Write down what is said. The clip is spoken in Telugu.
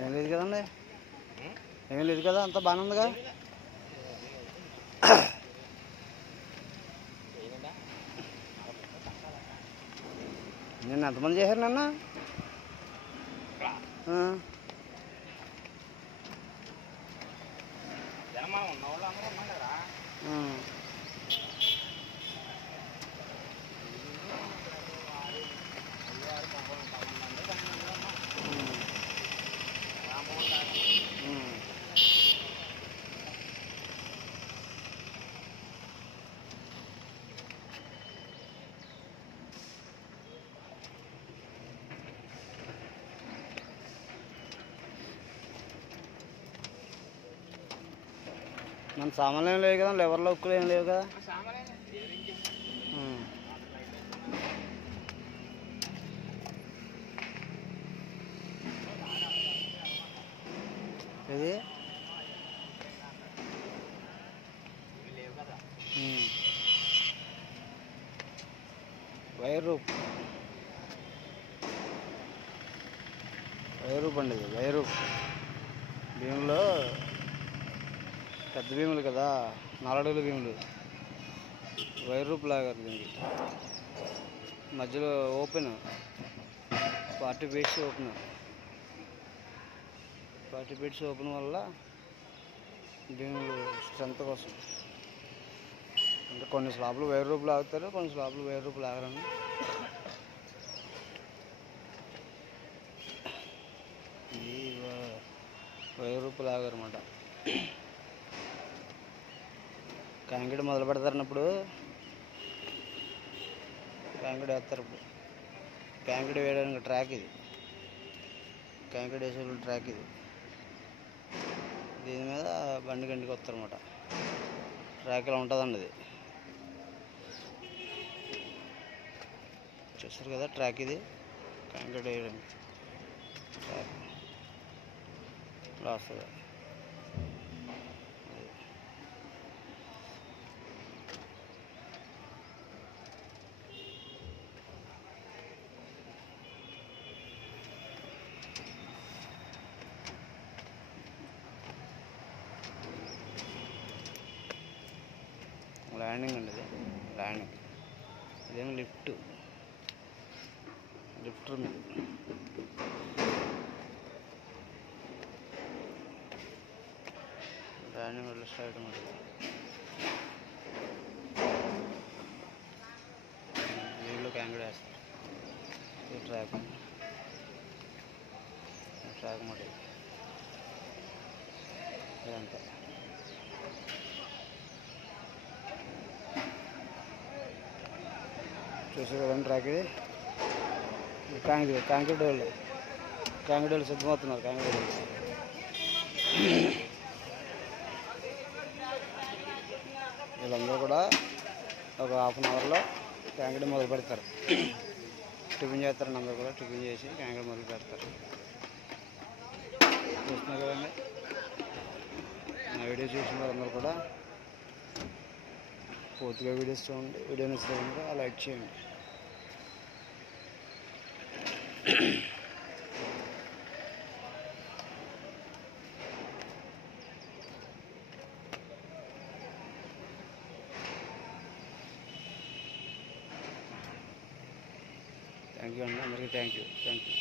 కదండి. ఏం లేదు కదా అంత బాగానే ఉందిగా. నిన్న ఎంతమంది చేశారు నన్న? జనమా ఉన్న వాళ్ళు అందరూ ఉన్నాం కదా మన సామాన్లు ఏం లేవు కదా లెవర్లో ఉక్కులు ఏం లేవు కదా. ఇది వైర్ రూప్ వైర్ రూప్ అండి ఇది వైర్ రూప్ దీనిలో పెద్ద భీములు కదా నాలుగడుగుల భీములు. వైర్ రూప్ లాగారు దీనికి. మధ్యలో open. Party beds open. Party beds open వల్ల భీములు స్ట్రెంత్ కోసం. అంటే కొన్ని స్లాబ్లు వైర్ రూపులు ఆగుతారు కొన్ని స్లాబ్లు వైర్ రూపు లాగరని ఇది వ- వైర్ రూపు కాంక్రీట్ మొదలు పెడతారన్నప్పుడు కాంక్రీట్ వేస్తారు ఇప్పుడు. కాంక్రీట్ వేయడానికి ట్రాక్ ఇది. కాంక్రీట్ వేసే ట్రాక్ ఇది. దీని మీద బండి గండికి వస్తారన్నమాట. ట్రాక్ ఇలా ఉంటుందండి ఇది చూస్తారు కదా ట్రాక్ ఇది. కాంక్రీట్ వేయడానికి. ట్రాక్. ఇలా ల్యాండింగ్ అండి ఇది. ల్యాండింగ్. ఇదేమో లిఫ్ట్. లిఫ్ట్ రూమ్ ల్యాండింగ్ వెళ్ళి స్ట్రైట్ ఉంటుంది వీళ్ళు క్యాంగిడ్ వేస్తారు. ఈ ట్రాక్ ట్రాక్ మాట ఇది. ఇదంతా. చూసారు కదండి ట్రాక్ ఇది కాంక్రీట్ కాంక్రీట్ వాళ్ళు. కాంక్రీట్ వాళ్ళు సిద్ధమవుతున్నారు కాంక్రీట్ వాళ్ళు. వీళ్ళందరూ కూడా ఒక హాఫ్ అన్ అవర్లో కాంక్రీట్ మొదలు పెడతారు. టిఫిన్ చేస్తారండి అందరూ కూడా టిఫిన్ చేసి కాంక్రీట్ మొదలు పెడతారు. చూస్తున్నారు కదండి. నా వీడియో చూసిన వాళ్ళందరూ కూడా పూర్తిగా వీడియోస్ చూడండి. వీడియో నచ్చితే కనుక లైక్ చేయండి. థ్యాంక్ యూ అండి అందరికీ థ్యాంక్ యూ థ్యాంక్ యూ